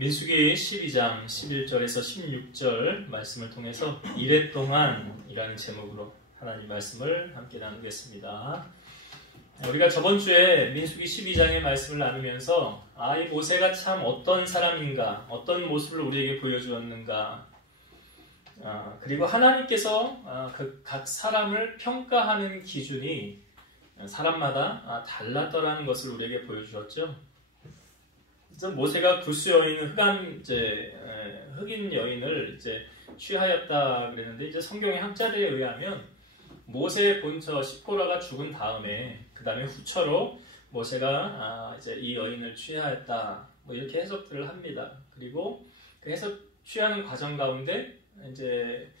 민수기 12장 11절에서 16절 말씀을 통해서 이랫동안이라는 제목으로 하나님 말씀을 함께 나누겠습니다. 우리가 저번 주에 민수기 12장의 말씀을 나누면서 이 모세가 참 어떤 사람인가, 어떤 모습을 우리에게 보여주었는가, 그리고 하나님께서 각 사람을 평가하는 기준이 사람마다 달랐더라는 것을 우리에게 보여주었죠. 그래서 모세가 구스 여인 흑인 여인을 취하였다 그랬는데, 이제 성경의 학자들에 의하면 모세의 본처 시포라가 죽은 다음에 그 다음에 후처로 모세가 이제 이 여인을 취하였다, 뭐 이렇게 해석들을 합니다. 그리고 그 해석 취하는 과정 가운데 이제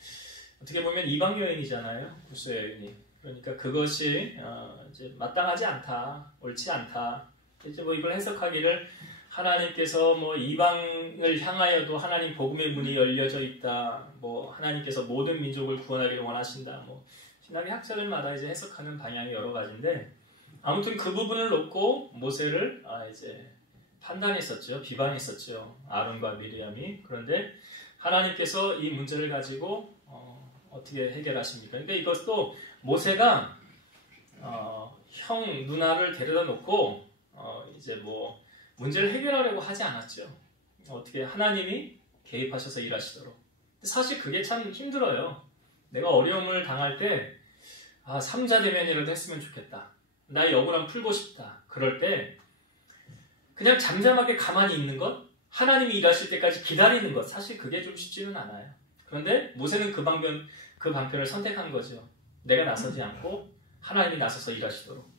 어떻게 보면 이방 여인이잖아요, 구스 여인이. 그러니까 그것이 이제 마땅하지 않다, 옳지 않다. 이제 뭐 이걸 해석하기를 하나님께서 뭐 이방을 향하여도 하나님 복음의 문이 열려져 있다, 뭐 하나님께서 모든 민족을 구원하기를 원하신다, 뭐 신학의 학자들마다 이제 해석하는 방향이 여러 가지인데, 아무튼 그 부분을 놓고 모세를 이제 판단했었죠, 비방했었죠, 아론과 미리암이. 그런데 하나님께서 이 문제를 가지고 어떻게 해결하십니까? 그러니까 이것도 모세가 형 누나를 데려다 놓고 이제 뭐 문제를 해결하려고 하지 않았죠. 어떻게 하나님이 개입하셔서 일하시도록. 사실 그게 참 힘들어요. 내가 어려움을 당할 때 삼자대면이라도 했으면 좋겠다, 나의 억울함 풀고 싶다, 그럴 때 그냥 잠잠하게 가만히 있는 것, 하나님이 일하실 때까지 기다리는 것, 사실 그게 좀 쉽지는 않아요. 그런데 모세는 그 방편을 선택한 거죠. 내가 나서지 않고 하나님이 나서서 일하시도록.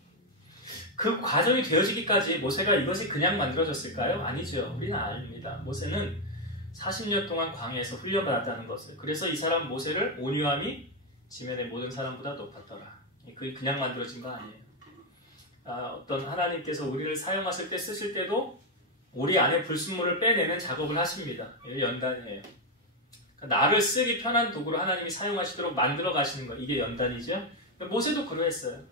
그 과정이 되어지기까지 모세가 이것이 그냥 만들어졌을까요? 아니죠. 우리는 압니다. 모세는 40년 동안 광야에서 훈련받았다는 것을. 그래서 이 사람 모세를 온유함이 지면의 모든 사람보다 높았더라. 그게 그냥 만들어진 거 아니에요. 어떤 하나님께서 우리를 사용하실 때, 쓰실 때도 우리 안에 불순물을 빼내는 작업을 하십니다. 이게 연단이에요. 나를 쓰기 편한 도구로 하나님이 사용하시도록 만들어 가시는 거, 이게 연단이죠. 모세도 그러했어요.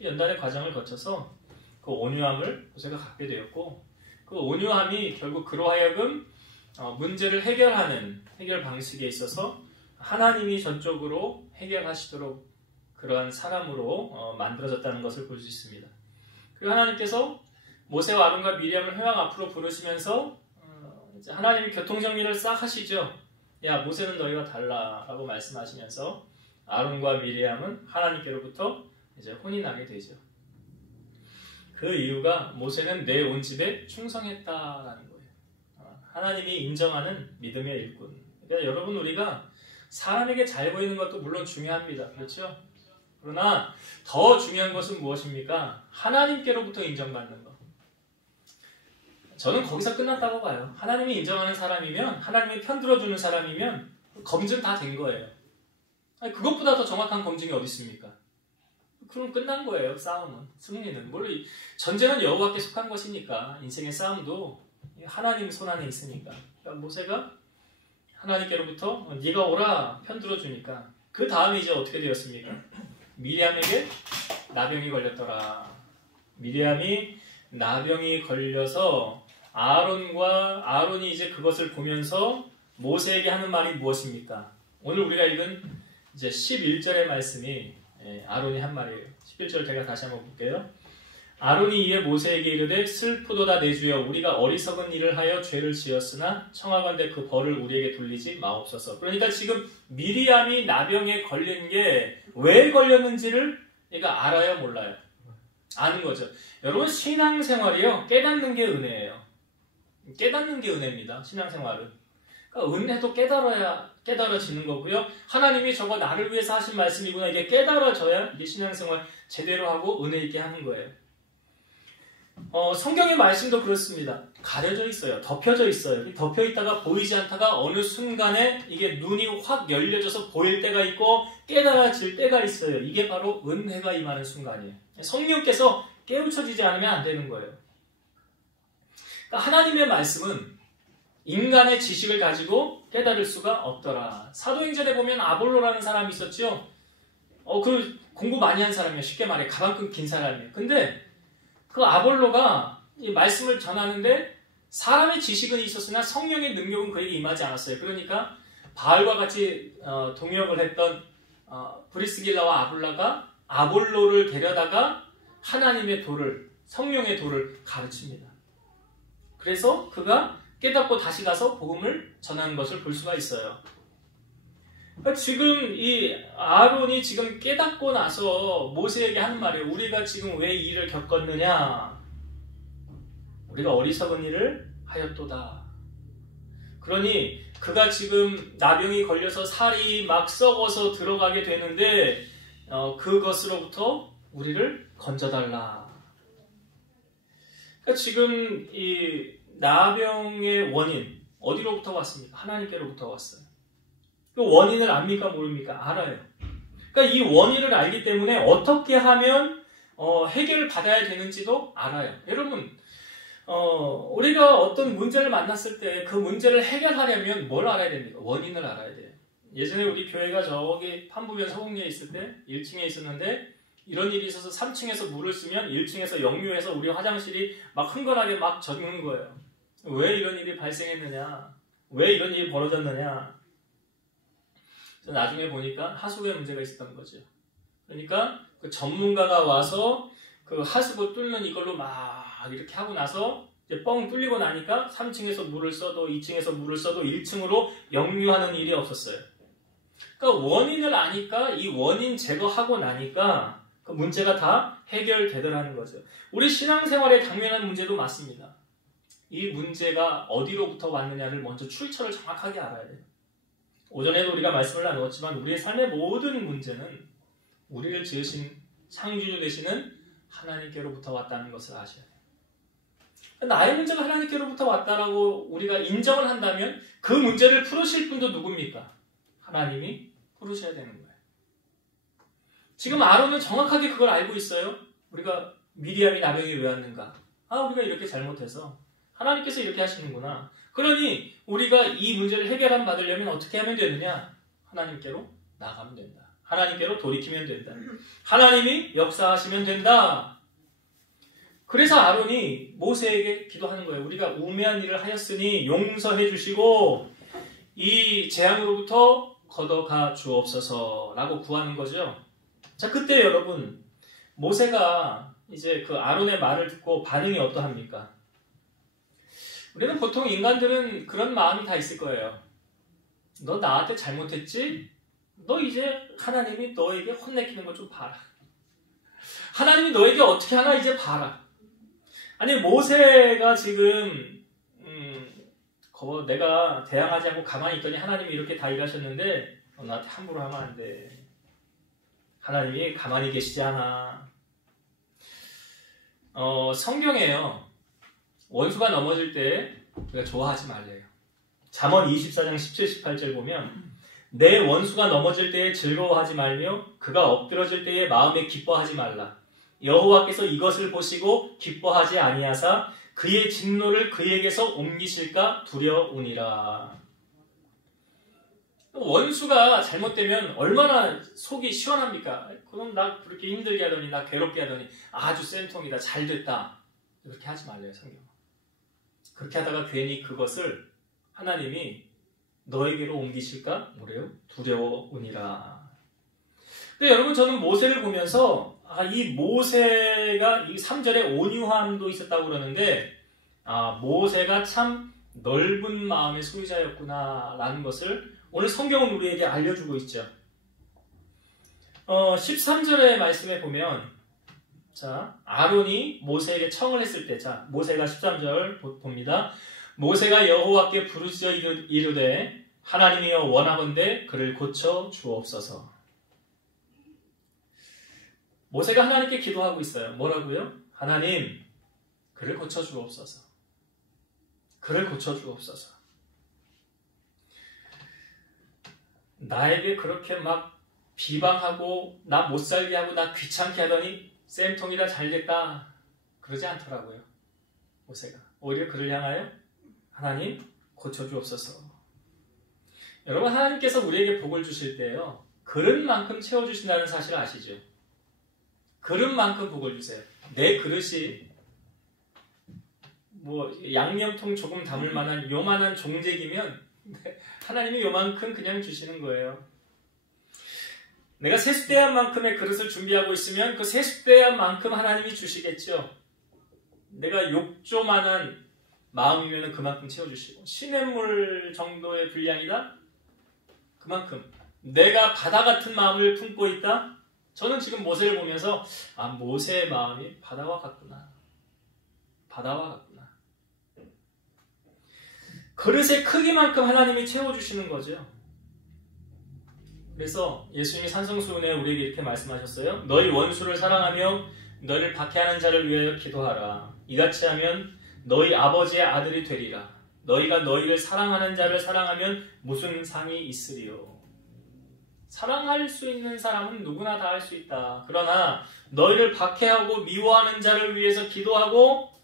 연단의 과정을 거쳐서 그 온유함을 모세가 갖게 되었고, 그 온유함이 결국 그로 하여금 문제를 해결하는 해결 방식에 있어서 하나님이 전적으로 해결하시도록 그러한 사람으로 만들어졌다는 것을 볼 수 있습니다. 그리고 하나님께서 모세와 아론과 미리암을 회왕 앞으로 부르시면서 이제 하나님이 교통정리를 싹 하시죠. 야, 모세는 너희와 달라 라고 말씀하시면서 아론과 미리암은 하나님께로부터 이제 혼이 나게 되죠. 그 이유가 모세는 내 온 집에 충성했다라는 거예요. 하나님이 인정하는 믿음의 일꾼. 그러니까 여러분, 우리가 사람에게 잘 보이는 것도 물론 중요합니다. 그렇죠? 그러나 더 중요한 것은 무엇입니까? 하나님께로부터 인정받는 것. 저는 거기서 끝났다고 봐요. 하나님이 인정하는 사람이면, 하나님이 편들어주는 사람이면 검증 다 된 거예요. 그것보다 더 정확한 검증이 어디 있습니까? 그럼 끝난 거예요. 싸움은, 승리는. 물론 전쟁은 여호와께 속한 것이니까, 인생의 싸움도 하나님 손 안에 있으니까. 그러니까 모세가 하나님께로부터 네가 오라 편들어주니까, 그 다음에 이제 어떻게 되었습니까? 미리암에게 나병이 걸렸더라. 미리암이 나병이 걸려서 아론이 이제 그것을 보면서 모세에게 하는 말이 무엇입니까? 오늘 우리가 읽은 이제 11절의 말씀이 아론이 한 말이에요. 11절 제가 다시 한번 볼게요. 아론이 이에 모세에게 이르되 슬프도다 내 주여, 우리가 어리석은 일을 하여 죄를 지었으나 청하건대 그 벌을 우리에게 돌리지 마옵소서. 그러니까 지금 미리암이 나병에 걸린 게 왜 걸렸는지를 얘가 알아요, 몰라요? 아는 거죠. 여러분, 신앙생활이요, 깨닫는 게 은혜예요. 깨닫는 게 은혜입니다, 신앙생활은. 그러니까 은혜도 깨달아지는 거고요. 하나님이 저거 나를 위해서 하신 말씀이구나, 이게 깨달아져야 이게 신앙생활 제대로 하고 은혜 있게 하는 거예요. 성경의 말씀도 그렇습니다. 가려져 있어요. 덮여져 있어요. 덮여 있다가 보이지 않다가 어느 순간에 이게 눈이 확 열려져서 보일 때가 있고 깨달아질 때가 있어요. 이게 바로 은혜가 임하는 순간이에요. 성령께서 깨우쳐지지 않으면 안 되는 거예요. 그러니까 하나님의 말씀은 인간의 지식을 가지고 깨달을 수가 없더라. 사도행전에 보면 아볼로라는 사람이 있었죠. 그 공부 많이 한 사람이에요. 쉽게 말해 가방끈 긴 사람이에요. 근데 그 아볼로가 이 말씀을 전하는데 사람의 지식은 있었으나 성령의 능력은 그에게 임하지 않았어요. 그러니까 바알과 같이 동역을 했던 브리스길라와 아굴라가 아볼로를 데려다가 하나님의 도를, 성령의 도를 가르칩니다. 그래서 그가 깨닫고 다시 가서 복음을 전하는 것을 볼 수가 있어요. 그러니까 지금 이 아론이 지금 깨닫고 나서 모세에게 하는 말이에요. 우리가 지금 왜 이 일을 겪었느냐? 우리가 어리석은 일을 하였도다. 그러니 그가 지금 나병이 걸려서 살이 막 썩어서 들어가게 되는데 그것으로부터 우리를 건져달라. 그러니까 지금 이 나병의 원인 어디로부터 왔습니까? 하나님께로부터 왔어요. 그 원인을 압니까? 모릅니까? 알아요. 그러니까 이 원인을 알기 때문에 어떻게 하면 해결을 받아야 되는지도 알아요. 여러분, 우리가 어떤 문제를 만났을 때 그 문제를 해결하려면 뭘 알아야 됩니까? 원인을 알아야 돼요. 예전에 우리 교회가 저기 판부변 서곡리에 있을 때 1층에 있었는데 이런 일이 있어서 3층에서 물을 쓰면 1층에서 역류해서 우리 화장실이 막 흥건하게 막 젖는 거예요. 왜 이런 일이 발생했느냐? 왜 이런 일이 벌어졌느냐? 나중에 보니까 하수구에 문제가 있었던 거죠. 그러니까 그 전문가가 와서 그 하수구 뚫는 이걸로 막 이렇게 하고 나서 이제 뻥 뚫리고 나니까 3층에서 물을 써도 2층에서 물을 써도 1층으로 역류하는 일이 없었어요. 그러니까 원인을 아니까 이 원인 제거하고 나니까 그 문제가 다 해결되더라는 거죠. 우리 신앙생활에 당면한 문제도 맞습니다. 이 문제가 어디로부터 왔느냐를 먼저 출처를 정확하게 알아야 돼요. 오전에도 우리가 말씀을 나누었지만 우리의 삶의 모든 문제는 우리를 지으신 창조주 되시는 하나님께로부터 왔다는 것을 아셔야 돼요. 나의 문제가 하나님께로부터 왔다라고 우리가 인정을 한다면 그 문제를 풀으실 분도 누굽니까? 하나님이 풀으셔야 되는 거예요. 지금 아론은 정확하게 그걸 알고 있어요. 우리가 미디암이 나병이 왜 왔는가? 우리가 이렇게 잘못해서 하나님께서 이렇게 하시는구나. 그러니 우리가 이 문제를 해결함 받으려면 어떻게 하면 되느냐? 하나님께로 나가면 된다. 하나님께로 돌이키면 된다. 하나님이 역사하시면 된다. 그래서 아론이 모세에게 기도하는 거예요. 우리가 우매한 일을 하였으니 용서해 주시고 이 재앙으로부터 걷어가 주옵소서라고 구하는 거죠. 자, 그때 여러분 모세가 이제 그 아론의 말을 듣고 반응이 어떠합니까? 우리는 보통 인간들은 그런 마음이 다 있을 거예요. 너 나한테 잘못했지? 너 이제 하나님이 너에게 혼내키는 걸 좀 봐라. 하나님이 너에게 어떻게 하나 이제 봐라. 아니 모세가 지금 내가 대항하지 않고 가만히 있더니 하나님이 이렇게 다 일하셨는데 나한테 함부로 하면 안 돼. 하나님이 가만히 계시지 않아. 성경에요. 원수가 넘어질 때 우리가 좋아하지 말래요. 잠언 24장 17, 18절 보면 내 원수가 넘어질 때에 즐거워하지 말며 그가 엎드러질 때에 마음에 기뻐하지 말라. 여호와께서 이것을 보시고 기뻐하지 아니하사 그의 진노를 그에게서 옮기실까 두려우니라. 원수가 잘못되면 얼마나 속이 시원합니까? 그럼 나 그렇게 힘들게 하더니 나 괴롭게 하더니 아주 쌤통이다 잘됐다 이렇게 하지 말래요. 성경. 그렇게 하다가 괜히 그것을 하나님이 너에게로 옮기실까? 뭐래요? 두려우니라. 근데 여러분 저는 모세를 보면서 이 모세가 이 3절에 온유함도 있었다고 그러는데 모세가 참 넓은 마음의 소유자였구나 라는 것을 오늘 성경은 우리에게 알려주고 있죠. 13절의 말씀에 보면 자 아론이 모세에게 청을 했을 때 자 모세가 13절 봅니다. 모세가 여호와께 부르짖어 이르되 하나님이여 원하건대 그를 고쳐 주옵소서. 모세가 하나님께 기도하고 있어요. 뭐라고요? 하나님 그를 고쳐 주옵소서. 그를 고쳐 주옵소서. 나에게 그렇게 막 비방하고 나 못살게 하고 나 귀찮게 하더니 쌤통이다 잘됐다 그러지 않더라고요. 모세가 오히려 그를 향하여 하나님 고쳐주옵소서. 여러분 하나님께서 우리에게 복을 주실 때요 그릇만큼 채워주신다는 사실 아시죠? 그릇만큼 복을 주세요. 내 그릇이 뭐 양념통 조금 담을 만한 요만한 종재기면 하나님이 요만큼 그냥 주시는 거예요. 내가 세숫대야 만큼의 그릇을 준비하고 있으면 그 세숫대야 만큼 하나님이 주시겠죠. 내가 욕조만한 마음이면 그만큼 채워주시고, 시냇물 정도의 분량이다? 그만큼. 내가 바다 같은 마음을 품고 있다? 저는 지금 모세를 보면서 모세의 마음이 바다와 같구나. 바다와 같구나. 그릇의 크기만큼 하나님이 채워주시는 거죠. 그래서 예수님이 산성수훈에 우리에게 이렇게 말씀하셨어요. 너희 원수를 사랑하며 너희를 박해하는 자를 위하여 기도하라. 이같이 하면 너희 아버지의 아들이 되리라. 너희가 너희를 사랑하는 자를 사랑하면 무슨 상이 있으리요. 사랑할 수 있는 사람은 누구나 다 할 수 있다. 그러나 너희를 박해하고 미워하는 자를 위해서 기도하고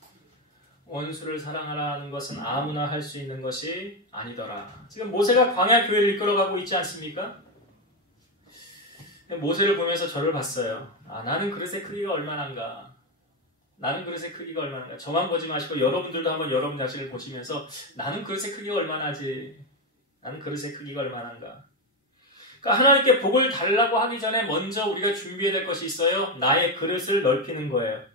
원수를 사랑하라는 것은 아무나 할 수 있는 것이 아니더라. 지금 모세가 광야 교회를 이끌어가고 있지 않습니까? 모세를 보면서 저를 봤어요. 나는 그릇의 크기가 얼마나인가. 나는 그릇의 크기가 얼마나인가. 저만 보지 마시고 여러분들도 한번 여러분 자신을 보시면서 나는 그릇의 크기가 얼마나지. 나는 그릇의 크기가 얼마나인가. 그러니까 하나님께 복을 달라고 하기 전에 먼저 우리가 준비해야 될 것이 있어요. 나의 그릇을 넓히는 거예요.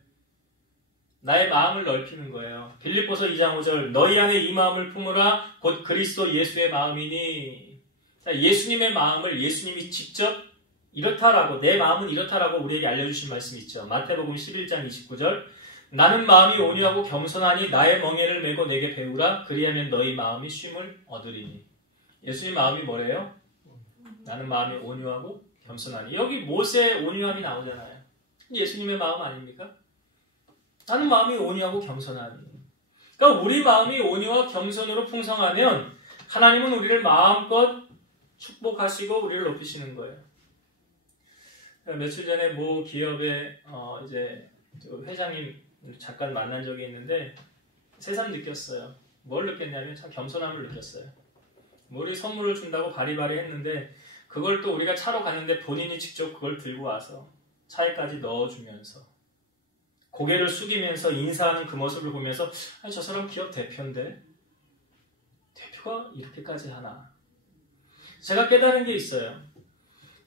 나의 마음을 넓히는 거예요. 빌립보서 2장 5절 너희 안에 이 마음을 품으라 곧 그리스도 예수의 마음이니. 자, 예수님의 마음을 예수님이 직접 이렇다라고, 내 마음은 이렇다라고 우리에게 알려주신 말씀이 있죠. 마태복음 11장 29절 나는 마음이 온유하고 겸손하니 나의 멍에를 메고 내게 배우라. 그리하면 너희 마음이 쉼을 얻으리니. 예수님 마음이 뭐래요? 나는 마음이 온유하고 겸손하니. 여기 모세의 온유함이 나오잖아요. 예수님의 마음 아닙니까? 나는 마음이 온유하고 겸손하니. 그러니까 우리 마음이 온유와 겸손으로 풍성하면 하나님은 우리를 마음껏 축복하시고 우리를 높이시는 거예요. 며칠 전에 모 기업의 이제 회장님 잠깐 만난 적이 있는데 새삼 느꼈어요. 뭘 느꼈냐면 참 겸손함을 느꼈어요. 우리 선물을 준다고 바리바리 했는데 그걸 또 우리가 차로 갔는데 본인이 직접 그걸 들고 와서 차에까지 넣어주면서 고개를 숙이면서 인사하는 그 모습을 보면서 저 사람 기업 대표인데 대표가 이렇게까지 하나. 제가 깨달은 게 있어요.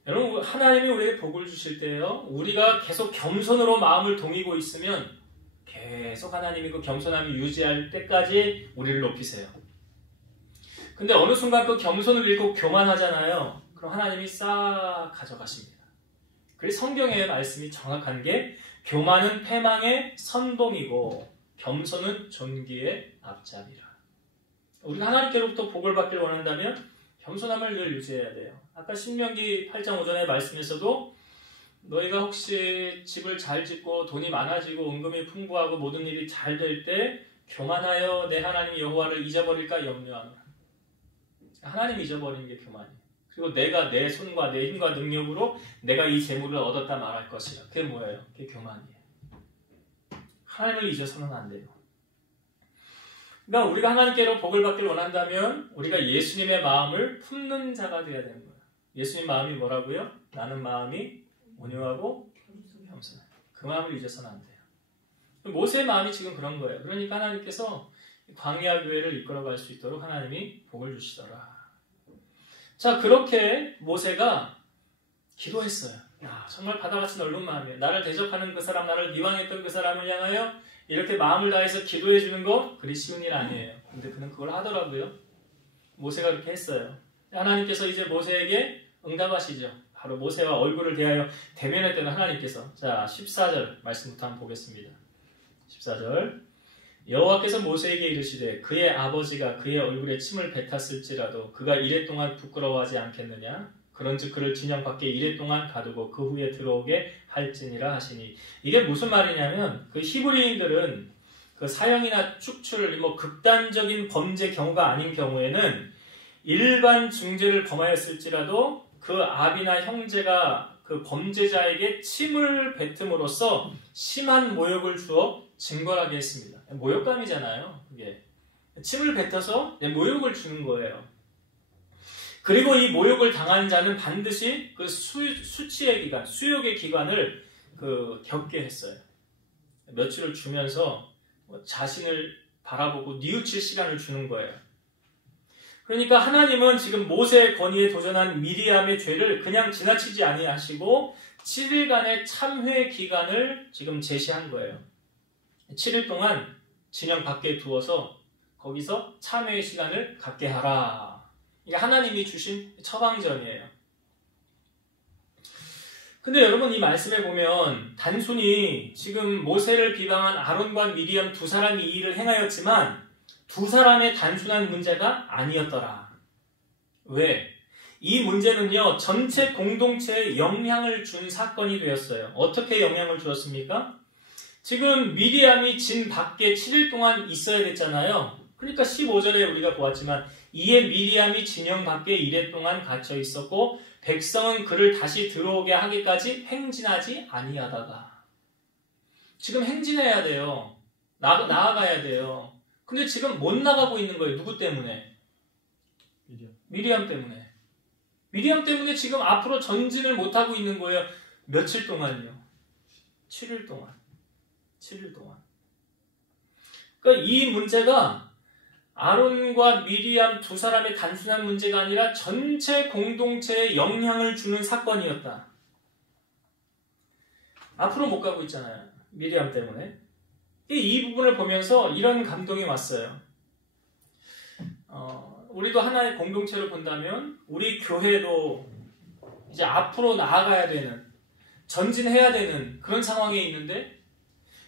여러분, 하나님이 우리에게 복을 주실 때요, 우리가 계속 겸손으로 마음을 동이고 있으면 계속 하나님이 그 겸손함이 유지할 때까지 우리를 높이세요. 근데 어느 순간 그 겸손을 잃고 교만하잖아요. 그럼 하나님이 싹 가져가십니다. 그래서 성경의 말씀이 정확한 게 교만은 패망의 선봉이고 겸손은 존귀의 앞잡이라. 우리가 하나님께로부터 복을 받길 원한다면 겸손함을 늘 유지해야 돼요. 아까 신명기 8장 5절의 말씀에서도 너희가 혹시 집을 잘 짓고 돈이 많아지고 은금이 풍부하고 모든 일이 잘 될 때 교만하여 내 하나님 여호와를 잊어버릴까 염려하노라. 하나님 잊어버리는 게 교만이에요. 그리고 내가 내 손과 내 힘과 능력으로 내가 이 재물을 얻었다 말할 것이라. 그게 뭐예요? 그게 교만이에요. 하나님을 잊어서는 안 돼요. 그러니까 우리가 하나님께로 복을 받길 원한다면 우리가 예수님의 마음을 품는 자가 되어야 되는 거예요. 예수님 마음이 뭐라고요? 나는 마음이 온유하고 겸손해. 그 마음을 잊어서는 안 돼요. 모세의 마음이 지금 그런 거예요. 그러니까 하나님께서 광야 교회를 이끌어갈 수 있도록 하나님이 복을 주시더라. 자, 그렇게 모세가 기도했어요. 정말 바다같이 넓은 마음이에요. 나를 대적하는 그 사람, 나를 미워했던 그 사람을 향하여 이렇게 마음을 다해서 기도해 주는 거 그리 쉬운 일 아니에요. 근데 그는 그걸 하더라고요. 모세가 그렇게 했어요. 하나님께서 이제 모세에게 응답하시죠. 바로 모세와 얼굴을 대하여 대면했던 하나님께서. 자, 14절 말씀부터 한번 보겠습니다. 14절 여호와께서 모세에게 이르시되 그의 아버지가 그의 얼굴에 침을 뱉었을지라도 그가 이랫동안 부끄러워하지 않겠느냐? 그런즉 그를 진영 밖에 이랫동안 가두고 그 후에 들어오게 할지니라 하시니. 이게 무슨 말이냐면 그 히브리인들은 그 사형이나 축출, 극단적인 범죄 경우가 아닌 경우에는 일반 중죄를 범하였을지라도 그 아비나 형제가 그 범죄자에게 침을 뱉음으로써 심한 모욕을 주어 징벌하게 했습니다. 모욕감이잖아요. 그게 침을 뱉어서 모욕을 주는 거예요. 그리고 이 모욕을 당한 자는 반드시 그 수치의 기간, 수욕의 기간을 겪게 했어요. 며칠을 주면서 자신을 바라보고 뉘우칠 시간을 주는 거예요. 그러니까 하나님은 지금 모세의 권위에 도전한 미리암의 죄를 그냥 지나치지 아니하시고 7일간의 참회 기간을 지금 제시한 거예요. 7일 동안 진영 밖에 두어서 거기서 참회의 시간을 갖게 하라. 이게 하나님이 주신 처방전이에요. 근데 여러분 이 말씀에 보면 단순히 지금 모세를 비방한 아론과 미리암 두 사람이 이 일을 행하였지만 두 사람의 단순한 문제가 아니었더라. 왜? 이 문제는요, 전체 공동체에 영향을 준 사건이 되었어요. 어떻게 영향을 주었습니까? 지금 미리암이 진 밖에 7일 동안 있어야 됐잖아요. 그러니까 15절에 우리가 보았지만 이에 미리암이 진영 밖에 이레 동안 갇혀 있었고 백성은 그를 다시 들어오게 하기까지 행진하지 아니하다가. 지금 행진해야 돼요. 나아가야 돼요. 근데 지금 못 나가고 있는 거예요. 누구 때문에? 미리암 때문에. 미리암 때문에 지금 앞으로 전진을 못하고 있는 거예요. 며칠 동안이요? 7일 동안. 7일 동안. 그러니까 이 문제가 아론과 미리암 두 사람의 단순한 문제가 아니라 전체 공동체에 영향을 주는 사건이었다. 앞으로 못 가고 있잖아요. 미리암 때문에. 이 부분을 보면서 이런 감동이 왔어요. 우리도 하나의 공동체로 본다면 우리 교회도 이제 앞으로 나아가야 되는, 전진해야 되는 그런 상황에 있는데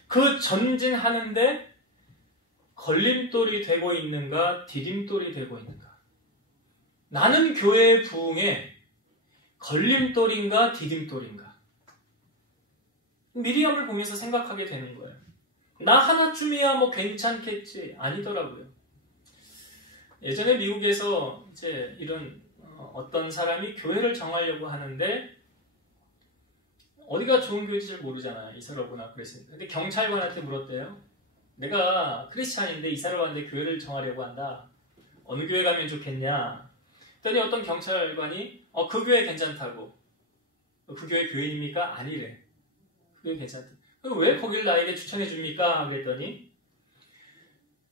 그 전진하는데 걸림돌이 되고 있는가, 디딤돌이 되고 있는가? 나는 교회의 부흥에 걸림돌인가, 디딤돌인가? 미리암을 보면서 생각하게 되는 거예요. 나 하나쯤이야 뭐 괜찮겠지. 아니더라고요. 예전에 미국에서 이제 이런 어떤 사람이 교회를 정하려고 하는데 어디가 좋은 교회인지 잘 모르잖아요. 이사를 오거나 그랬으니까. 근데 경찰관한테 물었대요. 내가 크리스찬인데 이사를 왔는데 교회를 정하려고 한다. 어느 교회 가면 좋겠냐? 그랬더니 어떤 경찰관이 그 교회 괜찮다고. 그 교회 교인입니까? 아니래. 그 교회 괜찮다. 왜 거길 나에게 추천해 줍니까? 그랬더니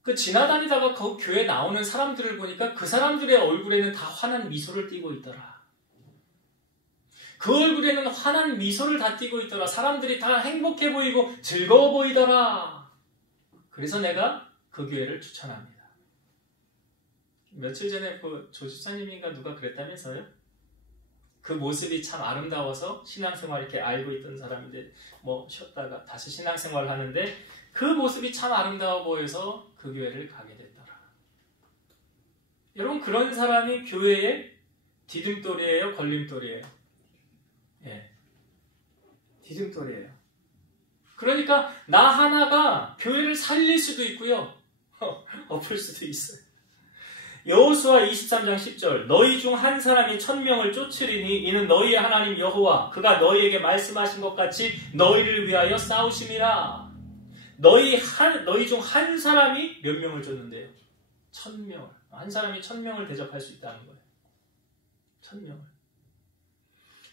그 지나다니다가 그 교회 나오는 사람들을 보니까 그 사람들의 얼굴에는 다 환한 미소를 띠고 있더라. 그 얼굴에는 환한 미소를 다 띠고 있더라. 사람들이 다 행복해 보이고 즐거워 보이더라. 그래서 내가 그 교회를 추천합니다. 며칠 전에 그 조집사님인가 누가 그랬다면서요? 그 모습이 참 아름다워서 신앙생활 이렇게 알고 있던 사람인데 뭐 쉬었다가 다시 신앙생활을 하는데 그 모습이 참 아름다워 보여서 그 교회를 가게 됐더라. 여러분 그런 사람이 교회의 디딤돌이에요? 걸림돌이에요? 예, 디딤돌이에요. 그러니까 나 하나가 교회를 살릴 수도 있고요. 엎을 수도 있어요. 여호수아 23장 10절 너희 중 한 사람이 1000명을 쫓으리니 이는 너희의 하나님 여호와 그가 너희에게 말씀하신 것 같이 너희를 위하여 싸우심이라. 너희 중 한 사람이 몇 명을 쫓는데요? 1000명을. 한 사람이 1000명을 대적할 수 있다는 거예요. 1000명을.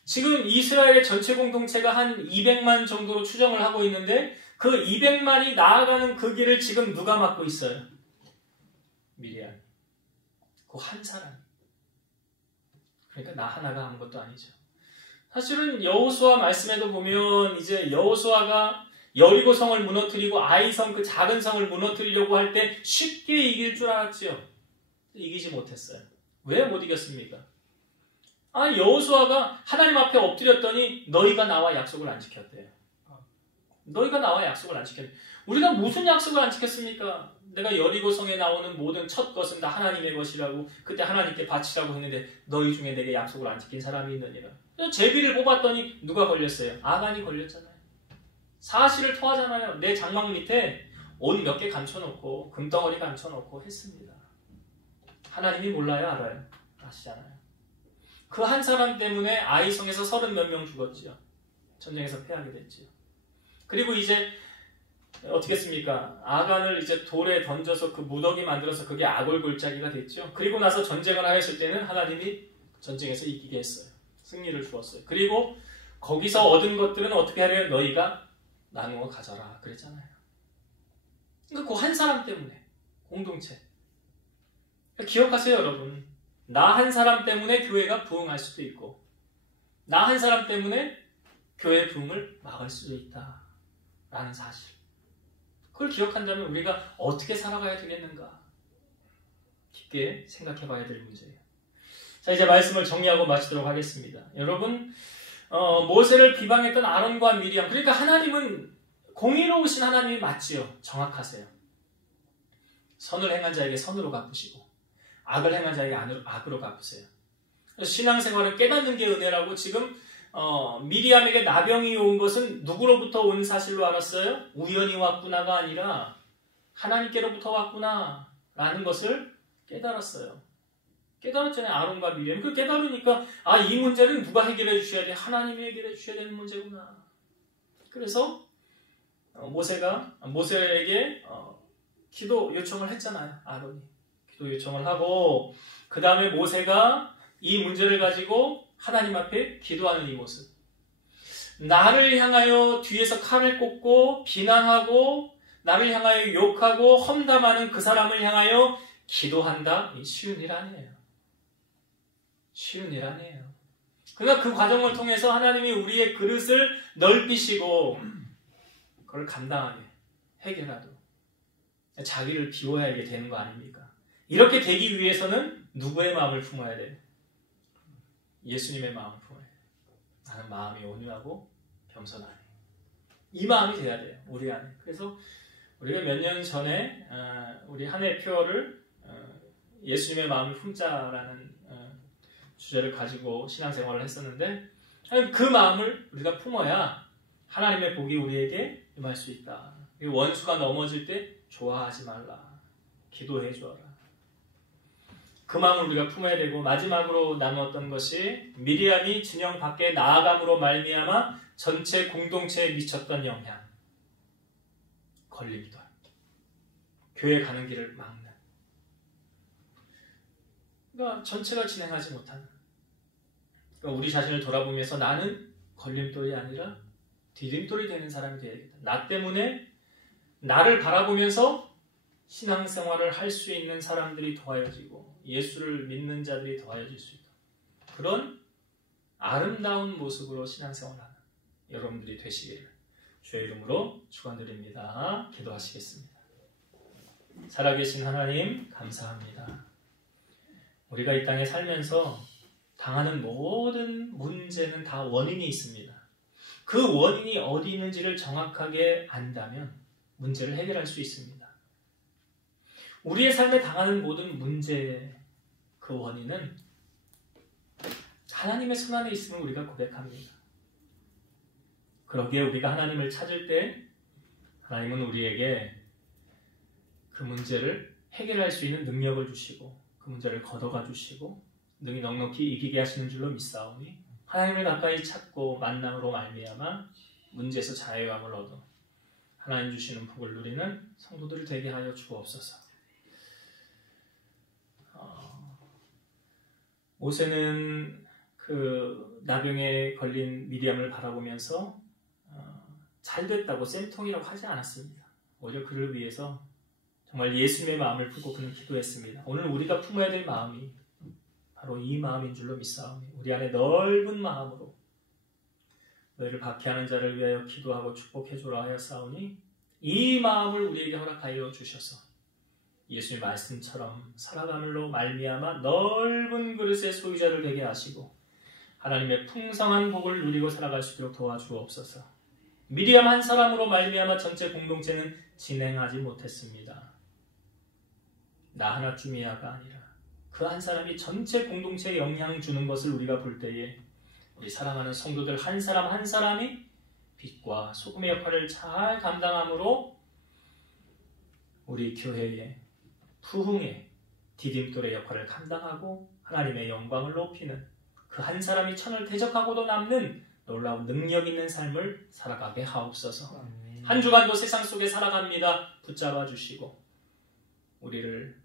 지금 이스라엘의 전체 공동체가 한 200만 정도로 추정을 하고 있는데 그 200만이 나아가는 그 길을 지금 누가 맡고 있어요? 미리암. 그 한 사람. 그러니까 나 하나가 한 것도 아니죠. 사실은 여호수아 말씀에도 보면 이제 여호수아가 여리고 성을 무너뜨리고 아이성 그 작은 성을 무너뜨리려고 할 때 쉽게 이길 줄 알았지요. 이기지 못했어요. 왜 못 이겼습니까? 여호수아가 하나님 앞에 엎드렸더니 너희가 나와 약속을 안 지켰대요. 너희가 나와 약속을 안 지켰대. 우리가 무슨 약속을 안 지켰습니까? 내가 여리고 성에 나오는 모든 첫 것은 다 하나님의 것이라고 그때 하나님께 바치라고 했는데 너희 중에 내게 약속을 안 지킨 사람이 있느니라. 제비를 뽑았더니 누가 걸렸어요? 아간이 걸렸잖아요. 사실을 토하잖아요. 내 장막 밑에 옷 몇 개 감춰놓고 금덩어리 감춰놓고 했습니다. 하나님이 몰라요? 알아요? 아시잖아요. 그 한 사람 때문에 아이성에서 30몇 명 죽었지요. 전쟁에서 패하게 됐지요. 그리고 이제 어떻게 했습니까? 아간을 이제 돌에 던져서 그 무더기 만들어서 그게 아골 골짜기가 됐죠. 그리고 나서 전쟁을 하였을 때는 하나님이 전쟁에서 이기게 했어요. 승리를 주었어요. 그리고 거기서 얻은 것들은 어떻게 하래요? 너희가 나누어 가져라 그랬잖아요. 그러니까 그 한 사람 때문에 공동체. 기억하세요, 여러분. 나 한 사람 때문에 교회가 부흥할 수도 있고, 나 한 사람 때문에 교회의 부흥을 막을 수도 있다라는 사실. 그걸 기억한다면 우리가 어떻게 살아가야 되겠는가? 깊게 생각해 봐야 될 문제예요. 자, 이제 말씀을 정리하고 마치도록 하겠습니다. 여러분, 모세를 비방했던 아론과 미리암, 그러니까 하나님은 공의로우신 하나님이 맞지요. 정확하세요. 선을 행한 자에게 선으로 갚으시고 악을 행한 자에게 악으로 갚으세요. 신앙생활을 깨닫는 게 은혜라고 지금 미리암에게 나병이 온 것은 누구로부터 온 사실로 알았어요? 우연히 왔구나가 아니라 하나님께로부터 왔구나 라는 것을 깨달았어요. 깨달았잖아요. 아론과 미리암. 그 깨달으니까 이 문제는 누가 해결해 주셔야 돼? 하나님이 해결해 주셔야 되는 문제구나. 그래서 모세에게 기도 요청을 했잖아요. 아론이 기도 요청을 하고 그 다음에 모세가 이 문제를 가지고 하나님 앞에 기도하는 이 모습. 나를 향하여 뒤에서 칼을 꽂고 비난하고 나를 향하여 욕하고 험담하는 그 사람을 향하여 기도한다? 쉬운 일 아니에요. 쉬운 일 아니에요. 그러나 그 과정을 통해서 하나님이 우리의 그릇을 넓히시고 그걸 감당하게 해결하도록 자기를 비워야 되는 거 아닙니까? 이렇게 되기 위해서는 누구의 마음을 품어야 돼요? 예수님의 마음을 품어야 돼요. 나는 마음이 온유하고 겸손하니. 이 마음이 돼야 돼요. 우리 안에. 그래서 우리가 몇 년 전에 우리 한 해 표어를 예수님의 마음을 품자라는 주제를 가지고 신앙생활을 했었는데 그 마음을 우리가 품어야 하나님의 복이 우리에게 임할 수 있다. 원수가 넘어질 때 좋아하지 말라. 기도해 주어라. 그 마음을 우리가 품어야 되고 마지막으로 나누었던 것이 미리암이 진영 밖에 나아감으로 말미암아 전체 공동체에 미쳤던 영향. 걸림돌. 교회 가는 길을 막는. 그러니까 전체가 진행하지 못하는. 그러니까 우리 자신을 돌아보면서 나는 걸림돌이 아니라 디딤돌이 되는 사람이 되어야겠다. 나 때문에 나를 바라보면서 신앙생활을 할 수 있는 사람들이 더하여지고 예수를 믿는 자들이 더하여질 수 있다. 그런 아름다운 모습으로 신앙생활하는 여러분들이 되시기를 주의 이름으로 축원드립니다. 기도하시겠습니다. 살아계신 하나님 감사합니다. 우리가 이 땅에 살면서 당하는 모든 문제는 다 원인이 있습니다. 그 원인이 어디 있는지를 정확하게 안다면 문제를 해결할 수 있습니다. 우리의 삶에 당하는 모든 문제의 그 원인은 하나님의 손 안에 있음을 우리가 고백합니다. 그러기에 우리가 하나님을 찾을 때 하나님은 우리에게 그 문제를 해결할 수 있는 능력을 주시고 그 문제를 걷어가 주시고 능히 넉넉히 이기게 하시는 줄로 믿사오니 하나님을 가까이 찾고 만남으로 말미암아 문제에서 자유함을 얻어 하나님 주시는 복을 누리는 성도들 되게 하여 주옵소서. 모세는 그 나병에 걸린 미리암을 바라보면서 잘됐다고 쌤통이라고 하지 않았습니다. 오히려 그를 위해서 정말 예수님의 마음을 품고 그는 기도했습니다. 오늘 우리가 품어야 될 마음이 바로 이 마음인 줄로 믿사오니 우리 안에 넓은 마음으로 너희를 박해하는 자를 위하여 기도하고 축복해주라 하였사오니 이 마음을 우리에게 허락하여 주셔서 예수님 말씀처럼 살아감으로 말미암아 넓은 그릇의 소유자를 되게 하시고 하나님의 풍성한 복을 누리고 살아갈 수 있도록 도와주옵소서. 미리암 한 사람으로 말미암아 전체 공동체는 진행하지 못했습니다. 나 하나쯤이야가 아니라 그 한 사람이 전체 공동체에 영향 주는 것을 우리가 볼 때에 우리 사랑하는 성도들 한 사람 한 사람이 빛과 소금의 역할을 잘 감당함으로 우리 교회의 부흥의 디딤돌의 역할을 감당하고 하나님의 영광을 높이는 그 한 사람이 천을 대적하고도 남는 놀라운 능력 있는 삶을 살아가게 하옵소서. 한 주간도 세상 속에 살아갑니다. 붙잡아 주시고 우리를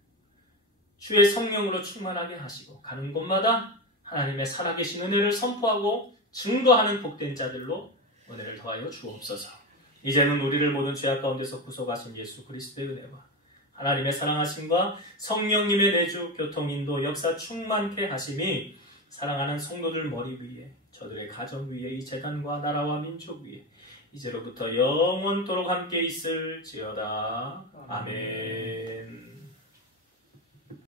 주의 성령으로 충만하게 하시고 가는 곳마다 하나님의 살아계신 은혜를 선포하고 증거하는 복된 자들로 은혜를 더하여 주옵소서. 이제는 우리를 모든 죄악 가운데서 구속하신 예수 그리스도의 은혜와 하나님의 사랑하심과 성령님의 내주, 교통, 인도, 역사 충만케 하심이 사랑하는 성도들 머리 위에, 저들의 가정 위에, 이 재단과 나라와 민족 위에 이제로부터 영원토록 함께 있을지어다. 아멘.